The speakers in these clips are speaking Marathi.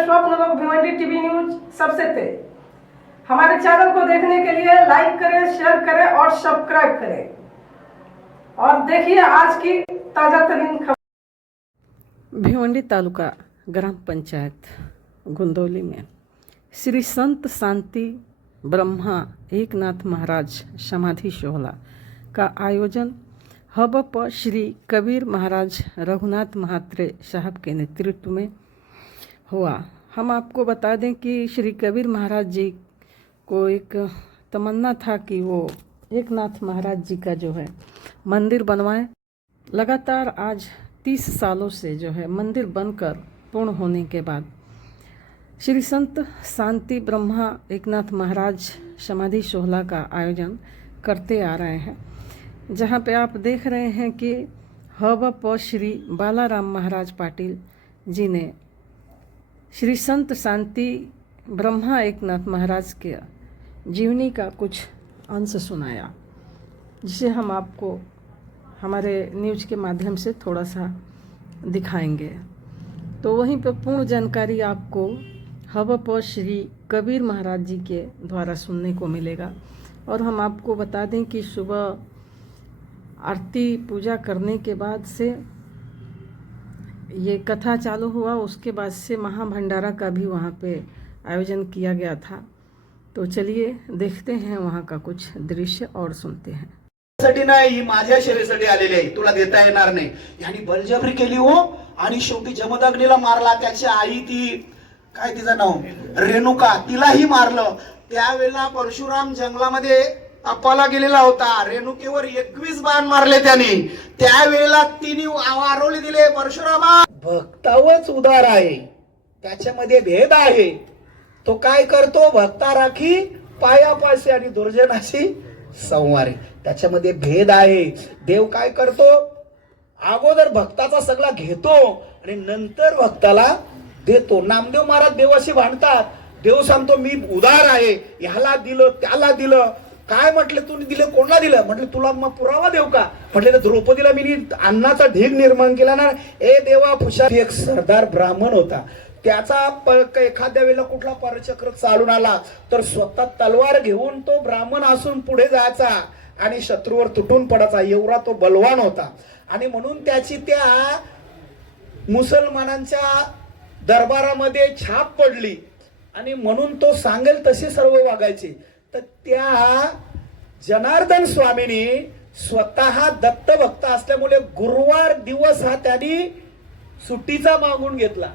स्वप्न लोक भिवंडी टीवी न्यूज सबसे तेज। हमारे चैनल को देखने के लिए लाइक करें, शेयर करें और सब्सक्राइब करें और देखिए आज की ताजा तरीन खबर। भिवंडी तालुका ग्राम पंचायत गुंदौली में श्री संत शांति ब्रह्मा एकनाथ महाराज समाधि शोला का आयोजन हबप श्री कबीर महाराज रघुनाथ महात्रे साहब के नेतृत्व में हुआ। हम आपको बता दें कि श्री कबीर महाराज जी को एक तमन्ना था कि वो एकनाथ महाराज जी का जो है मंदिर बनवाएं। लगातार आज 30 सालों से जो है मंदिर बनकर पूर्ण होने के बाद श्री संत शांति ब्रह्मा एकनाथ महाराज समाधि शोला का आयोजन करते आ रहे हैं, जहाँ पे आप देख रहे हैं कि हबप श्री बालाराम महाराज पाटिल जी ने श्री संत शांति ब्रह्मा एकनाथ महाराज के जीवनी का कुछ अंश सुनाया, जिसे हम आपको हमारे न्यूज के माध्यम से थोड़ा सा दिखाएंगे। तो वहीं पर पूर्ण जानकारी आपको हबप श्री कबीर महाराज जी के द्वारा सुनने को मिलेगा। और हम आपको बता दें कि सुबह आरती पूजा करने के बाद से ये कथा चालू हुआ, उसके बाद से महाभंडारा का भी वहाँ पे आयोजन किया गया था। तो चलिए देखते हैं वहाँ का कुछ दृश्य और सुनते हैं। साठी नाही, ही माझ्या शरीरासाठी आलेली आहे, तुला देता येणार नाही यांनी बलजबरी केली हो। आणि शेवटी जमदग्नीला मारला, त्याची आई ती काय तिचं नाव रेणुका, तिलाही मारलं। त्यावेळेला परशुराम जंगलामध्ये तपाला गेलेला होता, रेणुकेवर 21 बाण मारले त्यांनी। त्यावेळेला तिने आरोळी दिले, परशुरामा भक्तावच उदार आहे, त्याच्यामध्ये भेद आहे। तो काय करतो, भक्ता राखी पायापाशी आणि दुर्जनाशी संवारी, त्याच्यामध्ये भेद आहे। देव काय करतो, अगोदर भक्ताचा सगळा घेतो आणि नंतर भक्ताला देतो। नामदेव महाराज देवाशी भांडतात, देव सांगतो मी उदार आहे, ह्याला दिलं त्याला दिलं। काय म्हटलं, तुम्ही दिले कोणाला दिलं, म्हटलं तुला मग पुरावा देऊ का, म्हटलं तर द्रौपदीला मी अन्नाचा ढीग निर्माण केला ना। ए देवा फुशा, एक सरदार ब्राह्मण होता, त्याचा एखाद्या वेळेला कुठला परचक्र चालून आला तर स्वतः तलवार घेऊन तो ब्राह्मण असून पुढे जायचा आणि शत्रूवर तुटून पडायचा, एवढा तो बलवान होता। आणि म्हणून त्याची त्या मुसलमानांच्या दरबारामध्ये छाप पडली आणि म्हणून तो सांगेल तसे सर्व वागायचे। तर त्या जनार्दन स्वामींनी स्वतः दत्त भक्त असल्यामुळे गुरुवार दिवस हा त्यांनी सुट्टीचा मागून घेतला।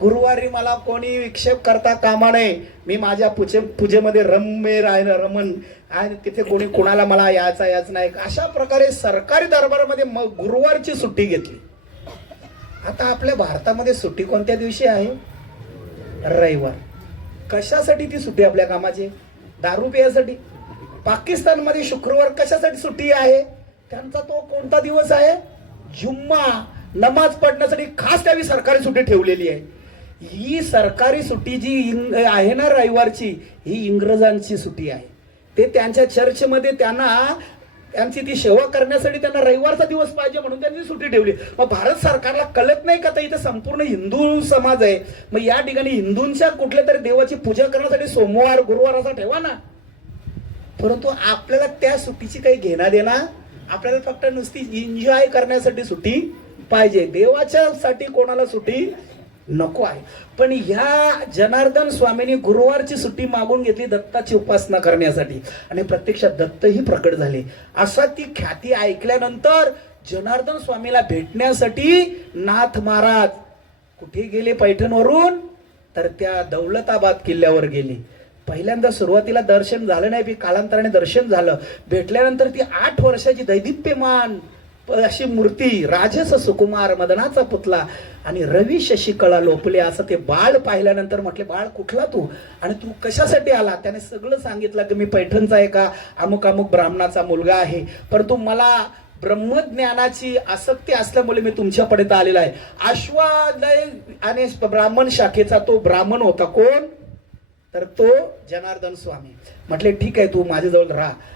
गुरुवारी मला कोणी विक्षेप करता कामा नये, मी माझ्या पूजेमध्ये रम्य राहिलं, रमन आणि तिथे कोणी कोणाला मला यायचं नाही, अशा प्रकारे सरकारी दरबारामध्ये गुरुवारची सुट्टी घेतली। आता आपल्या भारतामध्ये सुट्टी कोणत्या दिवशी आहे, रविवार। कशासाठी ती सुट्टी आपल्या कामाची, दारू पियासाठी। पाकिस्तानमध्ये शुक्रवार कशासाठी सुट्टी आहे, त्यांचा तो कोणता दिवस आहे, जुम्मा, नमाज पढण्यासाठी खास त्यावेळी सरकारी सुट्टी ठेवलेली आहे। ही सरकारी सुट्टी जी आहे ना रविवारची, ही इंग्रजांची सुट्टी आहे। ते त्यांच्या चर्चमध्ये त्यांची ती सेवा करण्यासाठी त्यांना रविवारचा दिवस पाहिजे म्हणून त्यांनी सुट्टी ठेवली। मग भारत सरकारला कळत नाही का, तर इथे संपूर्ण हिंदू समाज आहे, मग या ठिकाणी हिंदूंच्या कुठल्या तरी देवाची पूजा करण्यासाठी सोमवार गुरुवार असा ठेवा ना। परंतु आपल्याला त्या सुट्टीची काही घेणं देणं, आपल्याला फक्त नुसती एन्जॉय करण्यासाठी सुट्टी पाहिजे, देवाच्या साठी कोणाला सुट्टी नको आहे। पण ह्या जनार्दन स्वामींनी गुरुवारची सुट्टी मागून घेतली दत्ताची उपासना करण्यासाठी, आणि प्रत्यक्षात दत्तही प्रकट झाले। असा ती ख्याती ऐकल्यानंतर जनार्दन स्वामीला भेटण्यासाठी नाथ महाराज कुठे गेले, पैठणवरून तर त्या दौलताबाद किल्ल्यावर गेले। पहिल्यांदा सुरुवातीला दर्शन झालं नाही, कालांतराने दर्शन झालं। भेटल्यानंतर ती 8 वर्षाची दैदिप्यमान अशी मूर्ती, राजस सुकुमार मदनाचा पुतला आणि रवी शशिकळा लोपले असं ते बाळ पाहिल्यानंतर म्हटले, बाळ कुठला तू आणि तू कशासाठी आला। त्याने सगळं सांगितलं की मी पैठणचा एका अमुक अमुक ब्राह्मणाचा मुलगा आहे, परंतु मला ब्रह्मज्ञानाची आसक्ती असल्यामुळे मी तुमच्यापर्यंत आलेला आहे। अश्वालय आणि ब्राह्मण शाखेचा तो ब्राह्मण होता, कोण तर तो जनार्दन स्वामी। म्हटले ठीक आहे, तू माझ्याजवळ राहा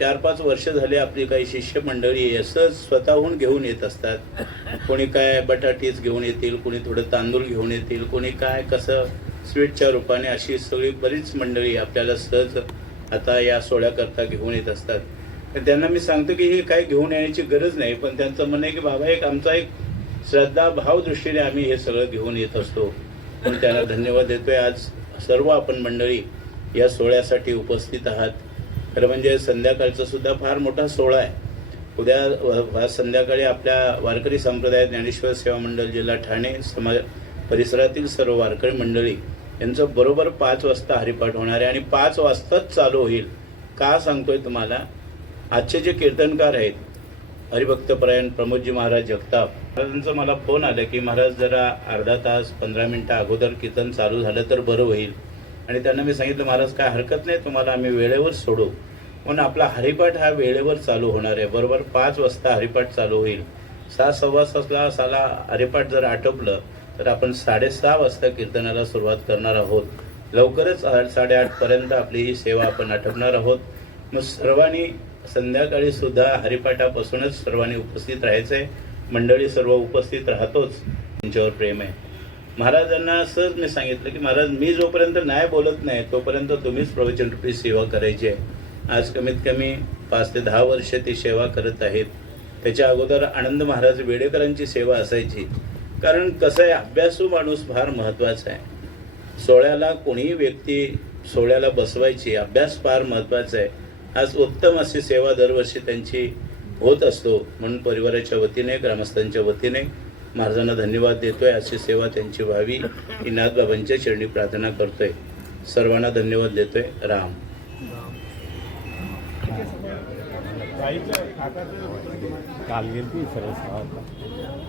4-5 वर्ष झाले आपली काही शिष्य मंडळी असंच स्वतःहून घेऊन येत असतात. कोणी काय बटाटीच घेऊन येतील, कोणी थोडं तांदूळ घेऊन येतील, कोणी काय कसं स्वीटच्या रूपाने, अशी सगळी बरीच मंडळी आपल्याला सहज आता या सोहळ्याकरता घेऊन येत असतात. तर त्यांना मी सांगतो की हे काय घेऊन येण्याची गरज नाही, पण त्यांचं म्हणणं आहे की बाबा एक आमचा एक श्रद्धा भाव दृष्टीने आम्ही हे सगळं घेऊन येत असतो. पण त्यांना धन्यवाद देतोय. आज सर्व आपण मंडळी या सोहळ्यासाठी उपस्थित आहात. खरं म्हणजे संध्याकाळचा सुद्धा फार मोठा सोहळा आहे. उद्या संध्याकाळी आपल्या वारकरी संप्रदाय ज्ञानेश्वर सेवा मंडळ जिल्हा ठाणे समाज परिसरातील सर्व वारकरी मंडळी यांचं बरोबर 5 वाजता हरिपाठ होणार आहे आणि 5 वाजताच चालू होईल. का सांगतोय तुम्हाला, आजचे जे कीर्तनकार आहेत हरिभक्तपरायण प्रमोदजी महाराज जगताप महाराजांचं मला फोन आलं की महाराज जरा अर्धा तास 15 मिनिटं अगोदर कीर्तन चालू झालं तर बरं होईल. आणि त्यांना मी सांगितलं महाराज काय हरकत नाही, तुम्हाला आम्ही वेळेवर सोडू. म्हणून आपला हरिपाठ हा वेळेवर चालू होणार आहे. बरोबर 5 वाजता हरिपाठ चालू होईल. 6:15 साला हरिपाठ जर आटोपलं तर आपण 6:30 वाजता कीर्तनाला सुरुवात करणार आहोत. लवकरच 8:30 पर्यंत आपली ही सेवा आपण आटोपणार आहोत. मग सर्वांनी संध्याकाळी सुद्धा हरिपाठापासूनच सर्वांनी उपस्थित राहायचं आहे. मंडळी सर्व उपस्थित राहतोच, त्यांच्यावर प्रेम आहे. महाराजांना असंच मी सांगितलं की महाराज मी जोपर्यंत नाही बोलत नाही तोपर्यंत तुम्हीच प्रवचनरूपी सेवा करायची आहे. आज कमीत कमी 5 ते 10 वर्ष ती सेवा करत आहेत. त्याच्या अगोदर आनंद महाराज वेडेकरांची सेवा असायची. कारण कसं आहे, अभ्यासू माणूस फार महत्त्वाचा आहे. सोहळ्याला कोणीही व्यक्ती सोहळ्याला बसवायची, अभ्यास फार महत्त्वाचा आहे. आज उत्तम अशी सेवा दरवर्षी त्यांची होत असतो. म्हणून परिवाराच्या वतीने ग्रामस्थांच्या वतीने महाराजांना धन्यवाद देतोय. अशी सेवा त्यांची व्हावी ही नाथबाबांच्या चरणी प्रार्थना करतोय. सर्वांना धन्यवाद देतोय. राम. काल गेली सर्व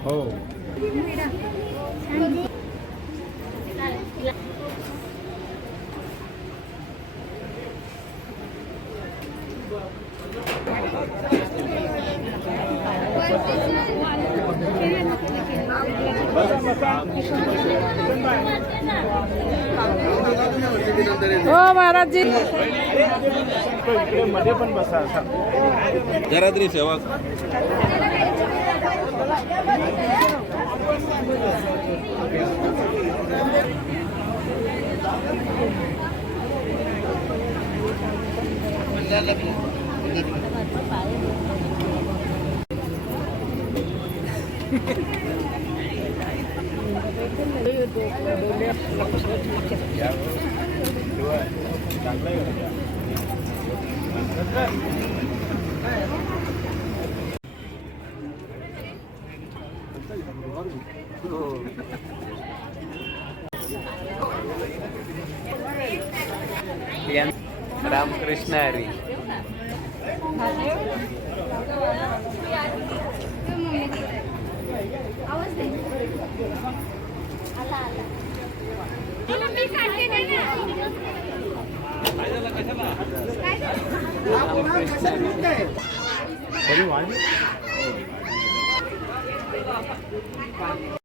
हो हो महाराज जी, मध्ये पण बसा. घरातली सेवा रामकृष्ण हरी.